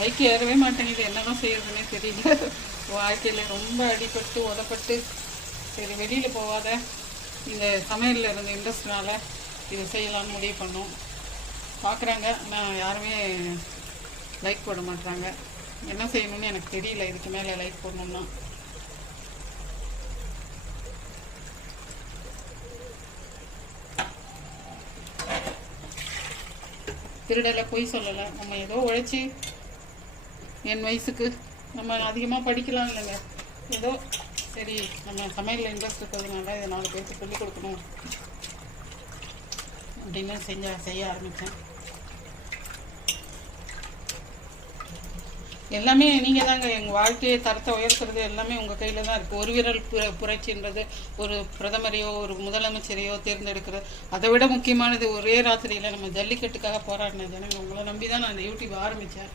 Bike ஏறவே மாட்டேங்குது, என்னதான் செய்யறதுன்னே தெரியல. வாழ்க்கையில் ரொம்ப அடிபட்டு உதப்பட்டு சரி வெளியில் போகாத இந்த சமையலில் இருந்த இன்ட்ரெஸ்ட்னால இது செய்யலான்னு முடிவு பண்ணோம். பார்க்குறாங்க, நான் யாருமே லைக் போட மாட்டாங்க. என்ன செய்யணும்னு எனக்கு தெரியல. இதுக்கு மேலே லைக் போடணும்னா திருடலை, பொய் சொல்லலை. நம்ம ஏதோ உழைச்சி என் வயசுக்கு நம்ம அதிகமாக படிக்கலாம் இல்லைங்க, ஏதோ சரி நம்ம சமையலில் இன்ட்ரெஸ்ட் இருக்கிறதுனால இதை 4 பேருக்கு சொல்லிக் கொடுக்கணும் அப்படின்னு செய்ய ஆரம்பித்தேன். எல்லாமே நீங்கள் தாங்க. எங்கள் வாழ்க்கையை தரத்தை உயர்த்துறது எல்லாமே உங்கள் கையில் தான் இருக்குது. ஒரு விரல் புரட்சின்றது ஒரு பிரதமரையோ ஒரு முதலமைச்சரையோ தேர்ந்தெடுக்கிறது. அதை விட முக்கியமானது ஒரே ராத்திரியில் நம்ம ஜல்லிக்கட்டுக்காக போராடின ஜனங்க. உங்களை நம்பி தான் நான் யூடியூப் ஆரம்பித்தேன்.